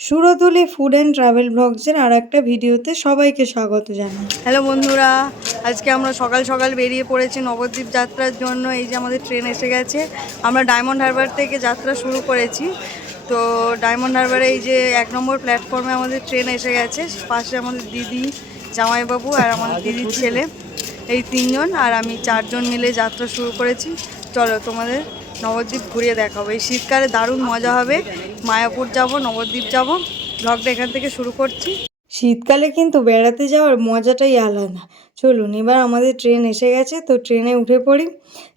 সুরতলি food and travel ব্লগসের আর একটা ভিডিওতে সবাইকে স্বাগত জানাই। হ্যালো বন্ধুরা, আজকে আমরা সকাল সকাল বেরিয়ে পড়েছি নবদ্বীপ যাত্রার জন্য। এই যে আমাদের ট্রেন এসে গেছে। আমরা ডায়মন্ড হারবার থেকে যাত্রা শুরু করেছি। তো ডায়মন্ড হারবারে এই যে 1 নম্বর প্ল্যাটফর্মে আমাদের ট্রেন এসে গেছে। পাশে আমাদের দিদি, জামাইবাবু আর আমাদের দিদির ছেলে, এই 3 জন আর আমি 4 জন মিলে যাত্রা শুরু করেছি। চলো তোমাদের নবদ্বীপ ঘুরিয়ে দেখাবো। এই শীতকালে দারুণ মজা হবে। মায়াপুর যাব, নবদ্বীপ যাব। ব্লগটা এখান থেকে শুরু করছি। শীতকালে কিন্তু বেড়াতে যাওয়ার মজাটাই আলাদা। চলুন, এবার আমাদের ট্রেন এসে গেছে, তো ট্রেনে উঠে পড়ি।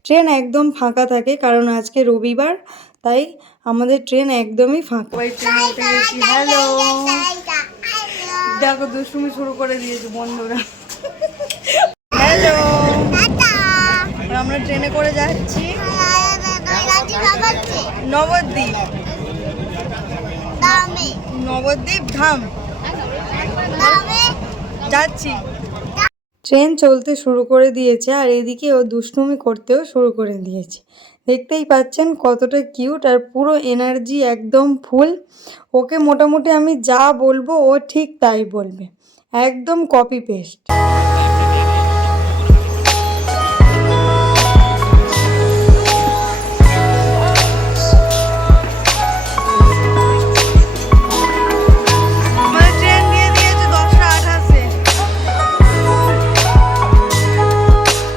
ট্রেন একদম ফাঁকা থাকে কারণ আজকে রবিবার, তাই আমাদের ট্রেন একদমই ফাঁকা। ওই ট্রেনে উঠে গেছি। হ্যালো, দেখো দুষ্টুমি শুরু করে দিয়েছে বন্ধুরা। হ্যালো, আমরা ট্রেনে করে যাচ্ছি নবদ্বীপ। নবদ্বীপ ধাম যাচ্ছি। ট্রেন চলতে শুরু করে দিয়েছে আর এদিকে ও দুষ্টুমি করতেও শুরু করে দিয়েছে। দেখতেই পাচ্ছেন কতটা কিউট আর পুরো এনার্জি একদম ফুল। ওকে মোটামুটি আমি যা বলবো ও ঠিক তাই বলবে, একদম কপি পেস্ট।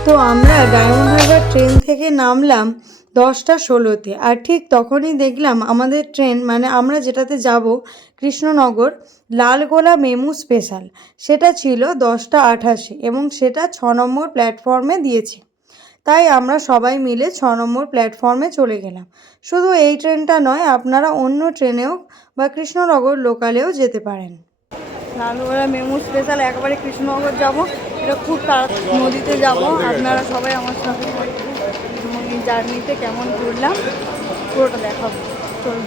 তো আমরা ডায়মন্ড হারবার ট্রেন থেকে নামলাম 10টা 16-তে, আর ঠিক তখনই দেখলাম আমাদের ট্রেন, মানে আমরা যেটাতে যাব কৃষ্ণনগর লালগোলা মেমু স্পেশাল, সেটা ছিল 10টা 88 এবং সেটা 6 নম্বর প্ল্যাটফর্মে দিয়েছে। তাই আমরা সবাই মিলে 6 নম্বর প্ল্যাটফর্মে চলে গেলাম। শুধু এই ট্রেনটা নয়, আপনারা অন্য ট্রেনেও বা কৃষ্ণনগর লোকালেও যেতে পারেন। লালগোলা মেমু স্পেশাল, একবারে কৃষ্ণনগর যাব। এটা খুব তাড়াতাড়ি নদীতে যাব। আপনারা সবাই আমার সাথে থাকবেন এবং এই জার্নিতে কেমন ঘুরলাম পুরোটা দেখাবো। চলুন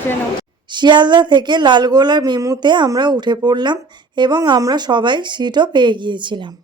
ট্রেনে। শিয়ালদা থেকে লালগোলা মেমুতে আমরা উঠে পড়লাম এবং আমরা সবাই সিটও পেয়ে গিয়েছিলাম।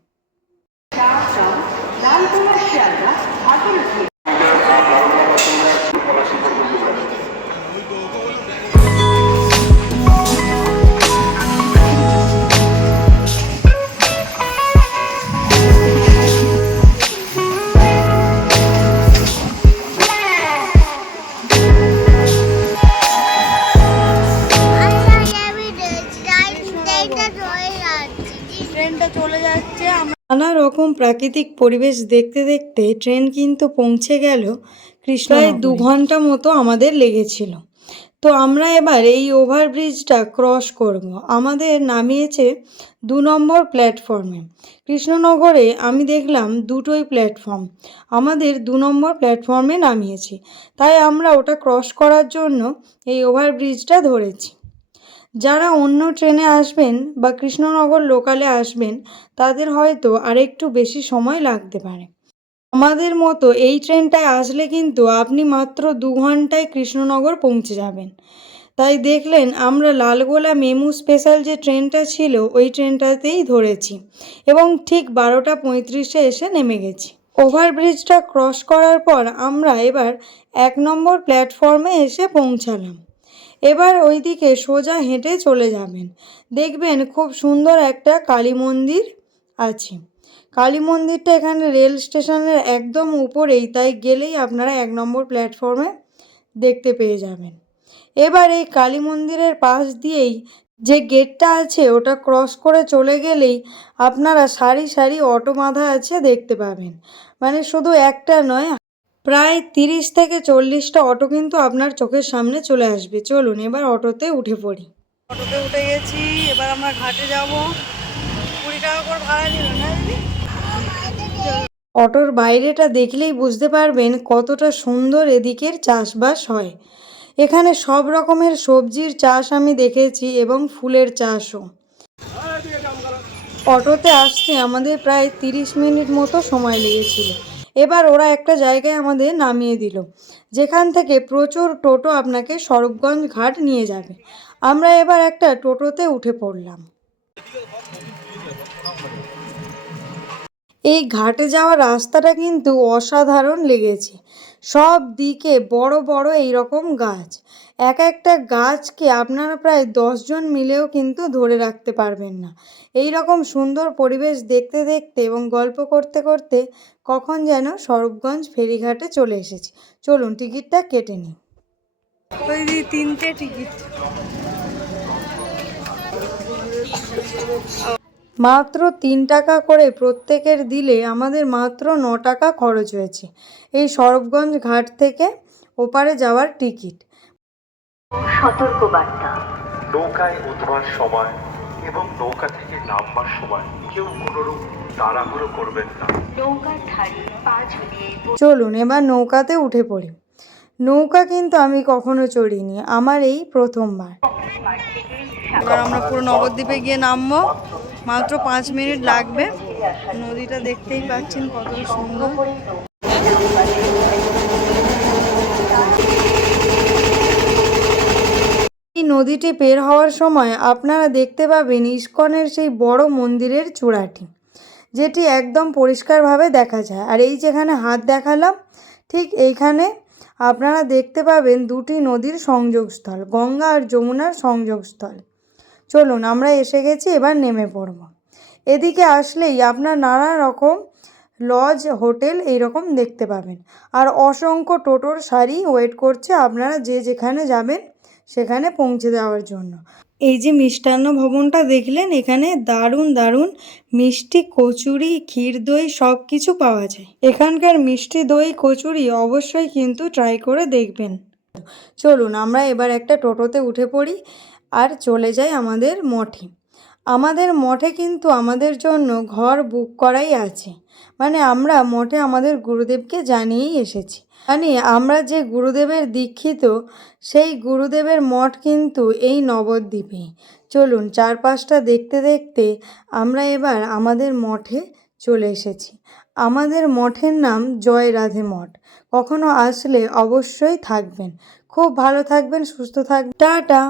ট্রেনটা চলে যাচ্ছে। নানা রকম প্রাকৃতিক পরিবেশ দেখতে দেখতে ট্রেন কিন্তু পৌঁছে গেল প্রায় 2 ঘন্টা মতো আমাদের লেগেছিল। তো আমরা এবার এই ওভারব্রিজটা ক্রস করব। আমাদের নামিয়েছে 2 নম্বর প্ল্যাটফর্মে। কৃষ্ণনগরে আমি দেখলাম দুটোই প্ল্যাটফর্ম, আমাদের 2 নম্বর প্ল্যাটফর্মে নামিয়েছে। তাই আমরা ওটা ক্রস করার জন্য এই ওভারব্রিজটা ধরেছি। যারা অন্য ট্রেনে আসবেন বা কৃষ্ণনগর লোকালে আসবেন, তাদের হয়তো আরেকটু বেশি সময় লাগতে পারে। আমাদের মতো এই ট্রেনটায় আসলে কিন্তু আপনি মাত্র 2 ঘন্টায় কৃষ্ণনগর পৌঁছে যাবেন। তাই দেখলেন আমরা লালগোলা মেমু স্পেশাল যে ট্রেনটা ছিল ওই ট্রেনটাতেই ধরেছি এবং ঠিক 12টা 35-এ এসে নেমে গেছি। ওভারব্রিজটা ক্রস করার পর আমরা এবার 1 নম্বর প্ল্যাটফর্মে এসে পৌঁছালাম। এবার ওইদিকে সোজা হেঁটে চলে যাবেন, দেখবেন খুব সুন্দর একটা কালী মন্দির আছে। কালী মন্দিরটা এখানে রেল স্টেশনের একদম উপরেই, তাই গেলেই আপনারা 1 নম্বর প্ল্যাটফর্মে দেখতে পেয়ে যাবেন। এবার এই কালী মন্দিরের পাশ দিয়েই যে গেটটা আছে ওটা ক্রস করে চলে গেলেই আপনারা সারি সারি অটো বাঁধা আছে দেখতে পাবেন। মানে শুধু একটা নয়, প্রায় 30 থেকে 40টা অটো কিন্তু আপনার চোখের সামনে চলে আসবে। চলুন এবার অটোতে উঠে পড়ি। অটোতে উঠে গেছি, এবার আমরা ঘাটে যাব। 20 টাকা করে ভাড়া নিল না দিদি? অটোর বাইরেটা দেখলেই বুঝতে পারবেন কতটা সুন্দর এদিকের চাষবাস হয়। এখানে সব রকমের সবজির চাষ আমি দেখেছি এবং ফুলের চাষও। অটোতে আসতে আমাদের প্রায় 30 মিনিট মতো সময় লেগেছিল। এবার ওরা একটা জায়গায় আমাদের নামিয়ে দিল, যেখান থেকে প্রচুর টোটো আপনাকে স্বরূপগঞ্জ ঘাট নিয়ে যাবে। আমরা এবার একটা টোটোতে উঠে পড়লাম। এই ঘাটে যাওয়ার রাস্তাটা কিন্তু অসাধারণ লেগেছে। সব দিকে বড় বড় এইরকম গাছ এক একটা গাছকে আপনারা প্রায় 10 জন মিলেও কিন্তু ধরে রাখতে পারবেন না। এই রকম সুন্দর পরিবেশ দেখতে দেখতে এবং গল্প করতে করতে কখন যেন স্বরূপগঞ্জ ফেরিঘাটে চলে এসেছি। চলুন টিকিটটা কেটে নিই। ওই 3টে টিকিট, মাত্র 3 টাকা করে প্রত্যেকের দিলে আমাদের মাত্র 9 টাকা খরচ হয়েছে এই স্বরূপগঞ্জ ঘাট থেকে ওপারে যাওয়ার টিকিট। সতর্কবার্তা, নৌকায় ওঠার সময় এবং নৌকা থেকে নামবার সময় কেউ কোনোরূপ তাড়াহুড়ো করবেন না। নৌকার ধারে পা ঝুলিয়ে চলুন এবার নৌকাতে উঠে পড়ি। নৌকা কিন্তু আমি কখনো চড়িনি, আমার এই প্রথমবার। এবার আমরা পুরো নবদ্বীপে গিয়ে নামবো, মাত্র 5 মিনিট লাগবে। নদীটা দেখতেই পাচ্ছেন কতটা সুন্দর। এই নদীটি পের হওয়ার সময় আপনারা দেখতে পাবেন ইস্কনের সেই বড় মন্দিরের চূড়াটি, যেটি একদম পরিষ্কারভাবে দেখা যায়। আর এই যেখানে হাত দেখালাম, ঠিক এইখানে আপনারা দেখতে পাবেন দুটি নদীর সংযোগস্থল, গঙ্গা আর যমুনার সংযোগস্থল। চলুন আমরা এসে গেছি, এবার নেমে পড়ব। এদিকে আসলেই আপনার নানা রকম লজ, হোটেল এইরকম দেখতে পাবেন, আর অসংখ্য টোটোর সারি ওয়েট করছে আপনারা যে যেখানে যাবেন সেখানে পৌঁছে দেওয়ার জন্য। এই যে মিষ্টান্ন ভবনটা দেখলেন, এখানে দারুণ দারুণ মিষ্টি, কচুরি, ক্ষীর দই সব কিছু পাওয়া যায়। এখানকার মিষ্টি দই কচুরি অবশ্যই কিন্তু ট্রাই করে দেখবেন। চলুন আমরা এবার একটা টোটোতে উঠে পড়ি আর চলে যাই আমাদের মঠে। আমাদের মঠে কিন্তু আমাদের জন্য ঘর বুক করাই আছে, মানে আমরা মঠে আমাদের গুরুদেবকে জানিয়েই এসেছি। মানে আমরা যে গুরুদেবের দীক্ষিত, সেই গুরুদেবের মঠ কিন্তু এই নবদ্বীপে। চলুন চারপাশটা দেখতে দেখতে আমরা এবার আমাদের মঠে চলে এসেছি। আমাদের মঠের নাম জয় রাধে মঠ। কখনো আসলে অবশ্যই থাকবেন। খুব ভালো থাকবেন, সুস্থ থাকবেন। টাটা।